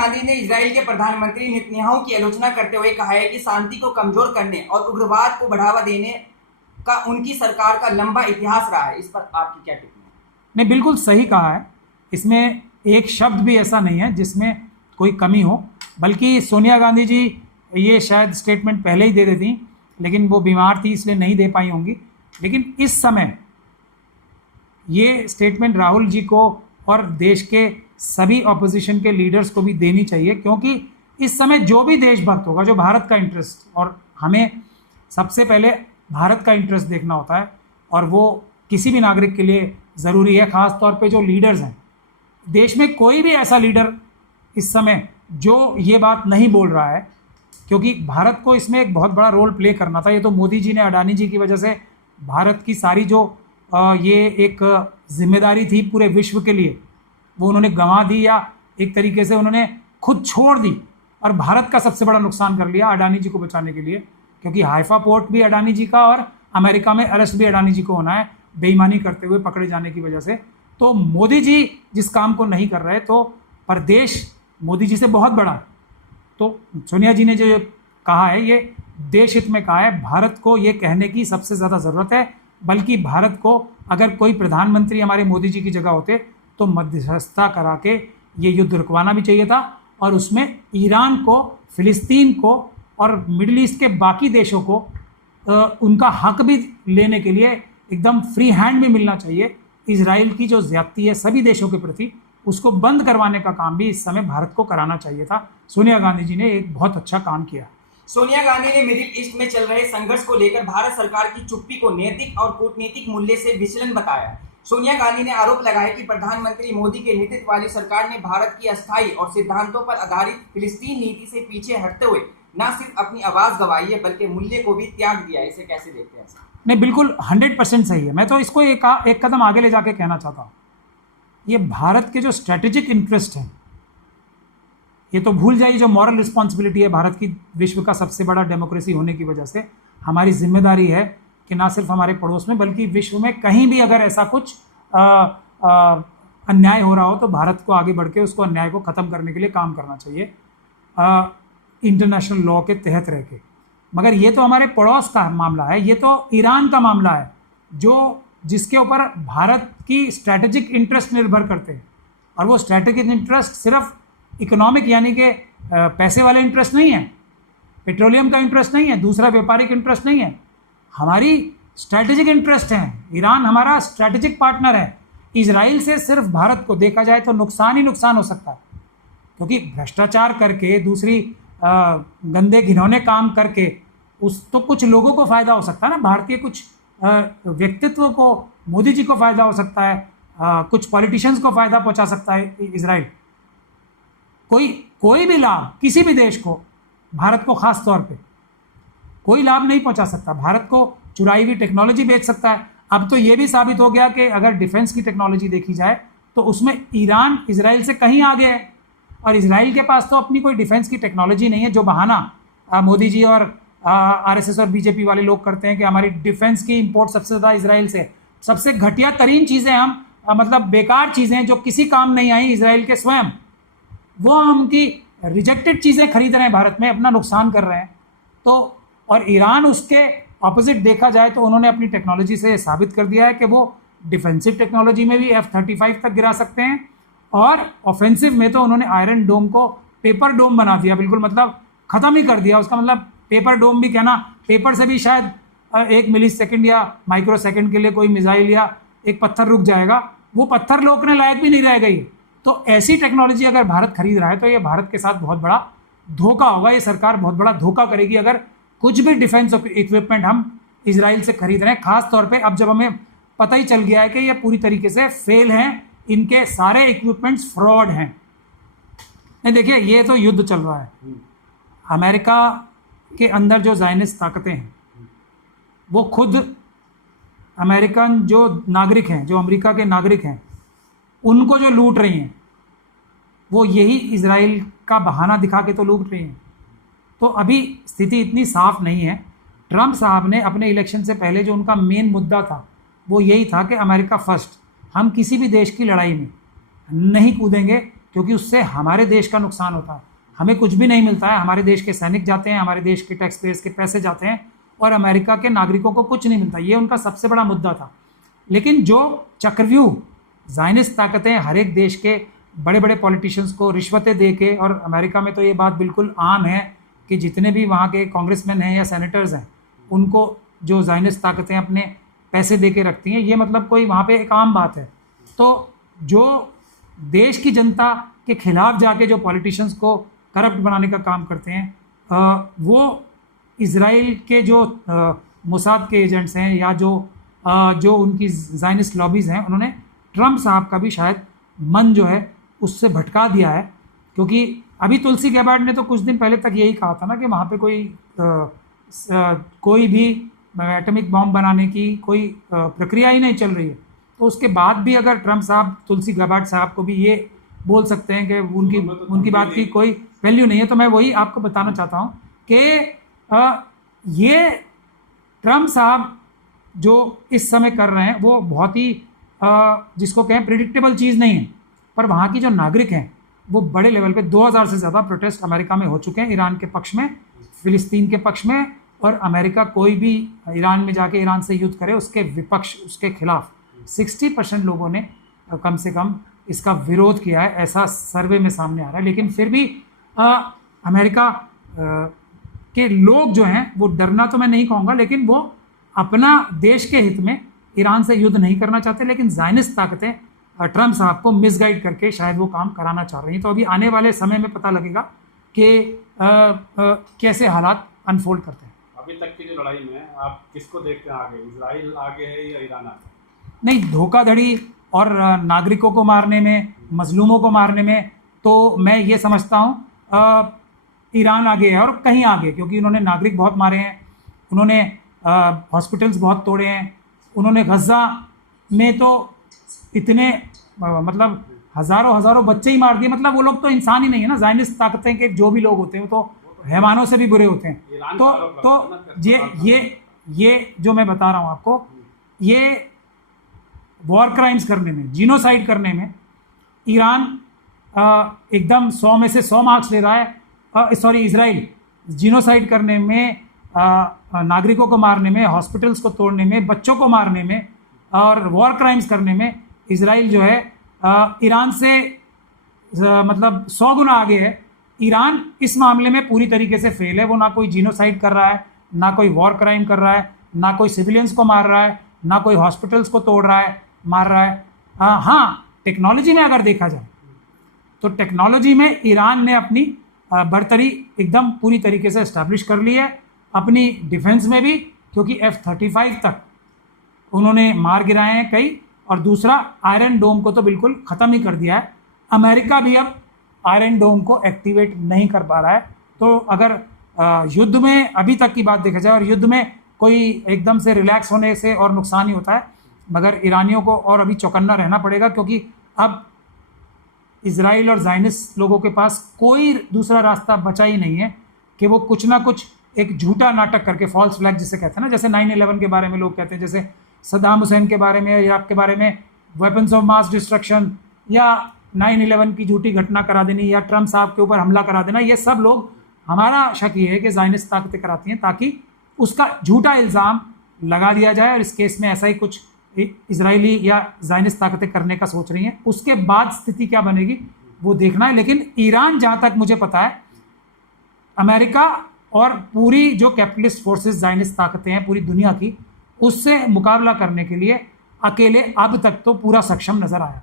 गांधी ने इजराइल के प्रधानमंत्री नेतन्याहू की आलोचना करते हुए कहा है कि शांति को कमजोर करने और उग्रवाद को बढ़ावा देने का उनकी सरकार का लंबा इतिहास रहा है। इस पर आपकी क्या टिप्पणी है? नहीं, बिल्कुल सही कहा है। इसमें एक शब्द भी ऐसा नहीं है जिसमें कोई कमी हो, बल्कि सोनिया गांधी जी ये शायद स्टेटमेंट पहले ही दे देती, लेकिन वो बीमार थी इसलिए नहीं दे पाई होंगी। लेकिन इस समय ये स्टेटमेंट राहुल जी को और देश के सभी ऑपोजिशन के लीडर्स को भी देनी चाहिए, क्योंकि इस समय जो भी देशभक्त होगा, जो भारत का इंटरेस्ट, और हमें सबसे पहले भारत का इंटरेस्ट देखना होता है, और वो किसी भी नागरिक के लिए ज़रूरी है, ख़ास तौर पे जो लीडर्स हैं। देश में कोई भी ऐसा लीडर इस समय जो ये बात नहीं बोल रहा है, क्योंकि भारत को इसमें एक बहुत बड़ा रोल प्ले करना था। ये तो मोदी जी ने, अडानी जी की वजह से भारत की सारी जो ये एक जिम्मेदारी थी पूरे विश्व के लिए, वो उन्होंने गंवा दी, या एक तरीके से उन्होंने खुद छोड़ दी, और भारत का सबसे बड़ा नुकसान कर लिया अडानी जी को बचाने के लिए, क्योंकि हाइफा पोर्ट भी अडानी जी का और अमेरिका में अरेस्ट भी अडानी जी को होना है बेईमानी करते हुए पकड़े जाने की वजह से। तो मोदी जी जिस काम को नहीं कर रहे, तो पर देश मोदी जी से बहुत बड़ा है। तो सोनिया जी ने जो कहा है ये देश हित में कहा है। भारत को ये कहने की सबसे ज़्यादा ज़रूरत है, बल्कि भारत को अगर कोई प्रधानमंत्री हमारे मोदी जी की जगह होते तो मध्यस्थता करा के ये युद्ध रुकवाना भी चाहिए था, और उसमें ईरान को, फिलिस्तीन को और मिडिल ईस्ट के बाकी देशों को उनका हक भी लेने के लिए एकदम फ्री हैंड भी मिलना चाहिए। इजराइल की जो ज्यादती है सभी देशों के प्रति, उसको बंद करवाने का काम भी इस समय भारत को कराना चाहिए था। सोनिया गांधी जी ने एक बहुत अच्छा काम किया। सोनिया गांधी ने मिडिल ईस्ट में चल रहे संघर्ष को लेकर भारत सरकार की चुप्पी को नैतिक और कूटनीतिक मूल्य से विचलन बताया। सोनिया गांधी ने आरोप लगाया कि प्रधानमंत्री मोदी के नेतृत्व वाली सरकार ने भारत की अस्थायी और सिद्धांतों पर आधारित फिलिस्तीन नीति से पीछे हटते हुए न सिर्फ अपनी आवाज गंवाई है, बल्कि मूल्य को भी त्याग दिया है। इसे कैसे देखते हैं? नहीं, बिल्कुल 100% सही है। मैं तो इसको एक कदम आगे ले जाके कहना चाहता हूँ, ये भारत के जो स्ट्रेटेजिक इंटरेस्ट हैं, ये तो भूल जाइए, जो मॉरल रिस्पॉन्सिबिलिटी है भारत की विश्व का सबसे बड़ा डेमोक्रेसी होने की वजह से, हमारी जिम्मेदारी है कि ना सिर्फ हमारे पड़ोस में बल्कि विश्व में कहीं भी अगर ऐसा कुछ अन्याय हो रहा हो तो भारत को आगे बढ़ के उसको अन्याय को ख़त्म करने के लिए काम करना चाहिए, इंटरनेशनल लॉ के तहत रह के। मगर ये तो हमारे पड़ोस का मामला है, ये तो ईरान का मामला है, जिसके ऊपर भारत की स्ट्रैटेजिक इंटरेस्ट निर्भर करते हैं। और वो स्ट्रैटेजिक इंटरेस्ट सिर्फ इकोनॉमिक यानी कि पैसे वाले इंटरेस्ट नहीं है, पेट्रोलियम का इंटरेस्ट नहीं है, दूसरा व्यापारिक इंटरेस्ट नहीं है, हमारी स्ट्रैटेजिक इंटरेस्ट है। ईरान हमारा स्ट्रैटेजिक पार्टनर है। इजराइल से सिर्फ भारत को देखा जाए तो नुकसान ही नुकसान हो सकता है, क्योंकि भ्रष्टाचार करके, दूसरी गंदे घिनौने काम करके तो कुछ लोगों को फ़ायदा हो सकता है ना, भारतीय कुछ व्यक्तित्व को, मोदी जी को फ़ायदा हो सकता है, कुछ पॉलिटिशियंस को फ़ायदा पहुंचा सकता है इजराइल। कोई भी लाभ किसी भी देश को, भारत को खास तौर पे कोई लाभ नहीं पहुंचा सकता। भारत को चुराई हुई टेक्नोलॉजी बेच सकता है। अब तो ये भी साबित हो गया कि अगर डिफेंस की टेक्नोलॉजी देखी जाए तो उसमें ईरान इजराइल से कहीं आगे है, और इजराइल के पास तो अपनी कोई डिफेंस की टेक्नोलॉजी नहीं है। जो बहाना मोदी जी और आरएसएस और बीजेपी वाले लोग करते हैं कि हमारी डिफेंस की इंपोर्ट सबसे ज़्यादा इजराइल से, सबसे घटिया तरीन चीज़ें हम मतलब बेकार चीज़ें जो किसी काम नहीं आई इजराइल के स्वयं, वो हम उनकी रिजेक्टेड चीज़ें खरीद रहे हैं भारत में, अपना नुकसान कर रहे हैं। तो और ईरान उसके ऑपोजिट देखा जाए तो उन्होंने अपनी टेक्नोलॉजी से साबित कर दिया है कि वो डिफेंसिव टेक्नोलॉजी में भी F-35 तक गिरा सकते हैं, और ऑफेंसिव में तो उन्होंने आयरन डोम को पेपर डोम बना दिया, बिल्कुल मतलब ख़त्म ही कर दिया। उसका मतलब पेपर डोम भी कहना, पेपर से भी शायद 1 मिलीसेकंड या माइक्रो सेकंड के लिए कोई मिसाइल या एक पत्थर रुक जाएगा, वो पत्थर रोकने लायक भी नहीं रह गई। तो ऐसी टेक्नोलॉजी अगर भारत खरीद रहा है तो ये भारत के साथ बहुत बड़ा धोखा होगा। ये सरकार बहुत बड़ा धोखा करेगी अगर कुछ भी डिफेंस इक्विपमेंट हम इजराइल से खरीद रहे हैं, खास तौर पे अब जब हमें पता ही चल गया है कि ये पूरी तरीके से फेल हैं, इनके सारे इक्विपमेंट्स फ्रॉड हैं। नहीं, देखिए ये तो युद्ध चल रहा है। अमेरिका के अंदर जो ज़ायनिस्ट ताकतें हैं वो खुद अमेरिकन जो नागरिक हैं, जो अमेरिका के नागरिक हैं, उनको जो लूट रही हैं, वो यही इजराइल का बहाना दिखा के तो लूट रही हैं। तो अभी स्थिति इतनी साफ नहीं है। ट्रंप साहब ने अपने इलेक्शन से पहले जो उनका मेन मुद्दा था वो यही था कि अमेरिका फर्स्ट, हम किसी भी देश की लड़ाई में नहीं कूदेंगे क्योंकि उससे हमारे देश का नुकसान होता है। हमें कुछ भी नहीं मिलता है, हमारे देश के सैनिक जाते हैं, हमारे देश के टैक्स पेयर्स के पैसे जाते हैं और अमेरिका के नागरिकों को कुछ नहीं मिलता। ये उनका सबसे बड़ा मुद्दा था। लेकिन जो चक्रव्यूह ज़ायनिस्ट ताकतें हर एक देश के बड़े बड़े पॉलिटिशियंस को रिश्वतें दे के, और अमेरिका में तो ये बात बिल्कुल आम है कि जितने भी वहाँ के कांग्रेसमैन हैं या सेनेटर्स हैं, उनको जो ज़ायनिस्ट ताकतें अपने पैसे दे के रखती हैं, ये मतलब कोई वहाँ पे एक आम बात है। तो जो देश की जनता के खिलाफ जाके जो पॉलिटिशियंस को करप्ट बनाने का काम करते हैं, वो इज़राइल के जो मोसाद के एजेंट्स हैं या जो उनकी ज़ायनिस्ट लॉबीज़ हैं, उन्होंने ट्रम्प साहब का भी शायद मन जो है उससे भटका दिया है। क्योंकि अभी तुलसी गैबार्ड ने तो कुछ दिन पहले तक यही कहा था ना कि वहाँ पे कोई भी एटॉमिक बॉम्ब बनाने की कोई प्रक्रिया ही नहीं चल रही है। तो उसके बाद भी अगर ट्रम्प साहब तुलसी गैबार्ड साहब को भी ये बोल सकते हैं कि उनकी बात की कोई वैल्यू नहीं है, तो मैं वही आपको बताना चाहता हूँ कि ये ट्रम्प साहब जो इस समय कर रहे हैं वो बहुत ही जिसको कहें प्रिडिक्टेबल चीज़ नहीं है। पर वहाँ की जो नागरिक हैं वो बड़े लेवल पे 2000 से ज़्यादा प्रोटेस्ट अमेरिका में हो चुके हैं, ईरान के पक्ष में, फिलिस्तीन के पक्ष में। और अमेरिका कोई भी ईरान में जाके ईरान से युद्ध करे उसके विपक्ष, उसके खिलाफ 60% लोगों ने कम से कम इसका विरोध किया है, ऐसा सर्वे में सामने आ रहा है। लेकिन फिर भी अमेरिका के लोग जो हैं वो डरना तो मैं नहीं कहूँगा, लेकिन वो अपना देश के हित में ईरान से युद्ध नहीं करना चाहते। लेकिन ज़ायनिस्ट ताकतें ट्रम्प साहब को मिसगाइड करके शायद वो काम कराना चाह रही हैं। तो अभी आने वाले समय में पता लगेगा कि कैसे हालात अनफोल्ड करते हैं। अभी तक की जो लड़ाई में आप किसको देखते हैं आगे, इजराइल आगे है या ईरान आगे? नहीं, धोखाधड़ी और नागरिकों को मारने में, मजलूमों को मारने में तो मैं ये समझता हूँ ईरान आगे है और कहीं आगे, क्योंकि उन्होंने नागरिक बहुत मारे हैं, उन्होंने हॉस्पिटल्स बहुत तोड़े हैं, उन्होंने गज़ा में तो इतने मतलब हज़ारों बच्चे ही मार दिए। मतलब वो लोग तो इंसान ही नहीं है ना, ज़ायनिस्ट ताकतें के जो भी लोग होते हैं वो तो हैवानों से भी बुरे होते हैं। तो ये जो मैं बता रहा हूँ आपको, ये वॉर क्राइम्स करने में, जीनोसाइड करने में ईरान एकदम 100 में से 100 मार्क्स ले रहा है। इजराइल जीनोसाइड करने में, नागरिकों को मारने में, हॉस्पिटल्स को तोड़ने में, बच्चों को मारने में और वॉर क्राइम्स करने में इजराइल जो है ईरान से मतलब 100 गुना आगे है। ईरान इस मामले में पूरी तरीके से फेल है। वो ना कोई जीनोसाइड कर रहा है, ना कोई वॉर क्राइम कर रहा है, ना कोई सिविलियंस को मार रहा है, ना कोई हॉस्पिटल्स को तोड़ रहा है, मार रहा है। हाँ, टेक्नोलॉजी में अगर देखा जाए तो टेक्नोलॉजी में ईरान ने अपनी बर्तरी एकदम पूरी तरीके से इस्टेब्लिश कर ली है, अपनी डिफेंस में भी, क्योंकि F-35 तक उन्होंने मार गिराए हैं कई। और दूसरा, आयरन डोम को तो बिल्कुल ख़त्म ही कर दिया है। अमेरिका भी अब आयरन डोम को एक्टिवेट नहीं कर पा रहा है। तो अगर युद्ध में अभी तक की बात देखा जाए, और युद्ध में कोई एकदम से रिलैक्स होने से और नुकसान ही होता है, मगर ईरानियों को और अभी चौकन्ना रहना पड़ेगा, क्योंकि अब इजराइल और ज़ायनिस्ट लोगों के पास कोई दूसरा रास्ता बचा ही नहीं है कि वो कुछ ना कुछ एक झूठा नाटक करके, फॉल्स फ्लैग जिसे कहते हैं ना, जैसे 9/11 के बारे में लोग कहते हैं, जैसे सद्दाम हुसैन के बारे में, इराक के बारे में वेपन्स ऑफ मास डिस्ट्रक्शन, या 9/11 की झूठी घटना करा देनी, या ट्रम्प साहब के ऊपर हमला करा देना। ये सब लोग, हमारा शक ये है कि ज़ायनिस्ट ताकतें कराती हैं ताकि उसका झूठा इल्ज़ाम लगा दिया जाए। और इस केस में ऐसा ही कुछ इजरायली या ज़ायनिस्ट ताकतें करने का सोच रही हैं। उसके बाद स्थिति क्या बनेगी वो देखना है। लेकिन ईरान, जहाँ तक मुझे पता है, अमेरिका और पूरी जो कैपिटलिस्ट फोर्सेस ज़ायनिस्ट ताकतें हैं पूरी दुनिया की, उससे मुकाबला करने के लिए अकेले अब तक तो पूरा सक्षम नज़र आया।